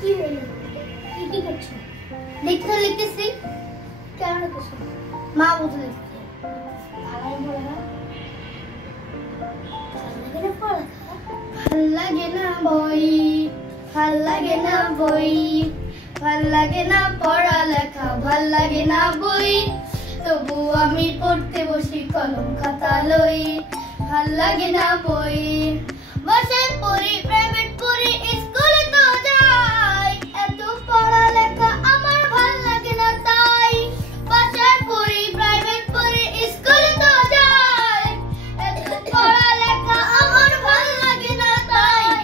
কি হলো? কি করছো? লিখতেছি। কেন লিখছো? মা বলতে লিখছি। ভালো বলে না। ভাল লাগে না বই, ভাল লাগে না বই, ভাল লাগে না পড়ালেখা, ভাল লাগে না বই, তবু আমি পড়তে বসি কলম খাতা লই। ভাল লাগে না বই, বাসায় পড়ি, প্রাইভেট পড়ি, স্কুলে তো যাই, এত পড়ালেখা আমার ভাল লাগে না তাই। বাসায় পড়ি, প্রাইভেট পড়ি, স্কুলে তো যাই, এত পড়ালেখা আমার ভাল লাগে না তাই।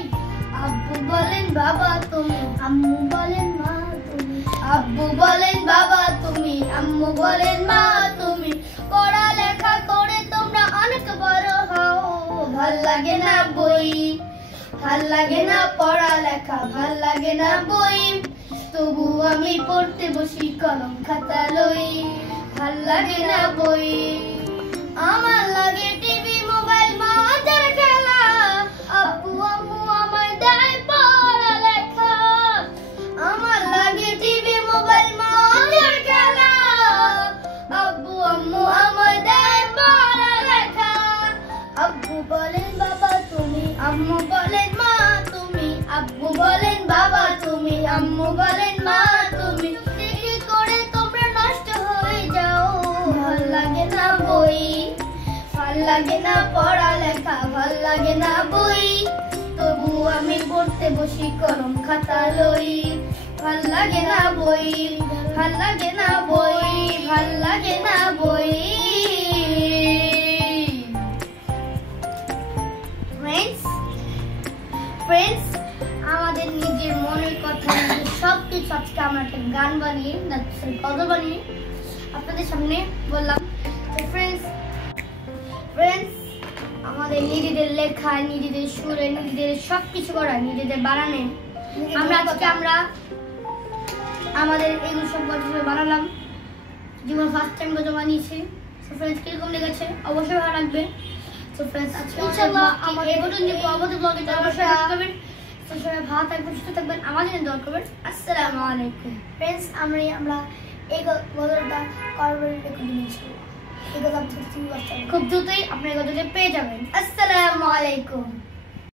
আব্বু বলেন বাবা তুমি, আম্মু বলেন মা তুমি, আব্বু বলেন বাবা তুমি, আম্মু বলেন মা তুমি, পড়ালেখা করে তোমরা অনেক বড় হও। ভাল লাগে না বই, ভাল লাগে না পড়ালেখা, ভাল লাগে না বই, তবু আমি পড়তে বসি কলম খাতা লই। ভাল লাগে না বই, আমার লাগে টিভি মোবাইল মজার খেলা, আব্বু আম্মু আমার দেয় পড়ালেখা। আমার লাগে টিভি মোবাইল মজার খেলা, আব্বু আম্মু আমার দেয় পড়ালেখা। আব্বু বলেন বাবা তুমি, আম্মু বলেন মা তুমি, আব্বু বলেন বাবা তুমি, আম্মু বলেন মা তুমি, কি করে তোমরা নষ্ট হয়ে যাও। ভাল লাগে না বই, ভাল লাগে না পড়ালেখা, ভাল লাগে না বই, তবু আমি পড়তে বসি কলম খাতা লই। ভাল লাগে না বই, ভাল লাগে না বই, ভাল লাগে না বই। ফ্রেন্ডস, আমাদের নিজের মনের কথা, সবকিছু আজকে আমরা একটা গান বানিয়ে, গল্প বানিয়ে আপনাদের সামনে বললাম। ফ্রেন্ডস, আমাদের নিজেদের লেখা, নিজেদের সুরে, নিজেদের সবকিছু করা, নিজেদের বানানে আমরা আমাদের এইগুলো সব গল্প বানালাম। জীবন ফার্স্ট টাইম গল্প বানিয়েছি। সো ফ্রেন্ডস, কিরকম লেগেছে অবশ্যই ভালো লাগবে। সো ফ্রেন্ডস, আজকে ইনশাআল্লাহ আমাদের পরবর্তী ব্লগে অবশ্যই দেখা করবেন। তো সবাই ভালো থাকবেন, সুস্থ থাকবেন, আমাদের জন্য দোয়া করবেন। আসসালামু আলাইকুম। ফ্রেন্ডস, আমরা এই গল্পটা করবেন খুব দ্রুতই আপনি এই গল্পটা পেয়ে যাবেন। আসসালামু আলাইকুম।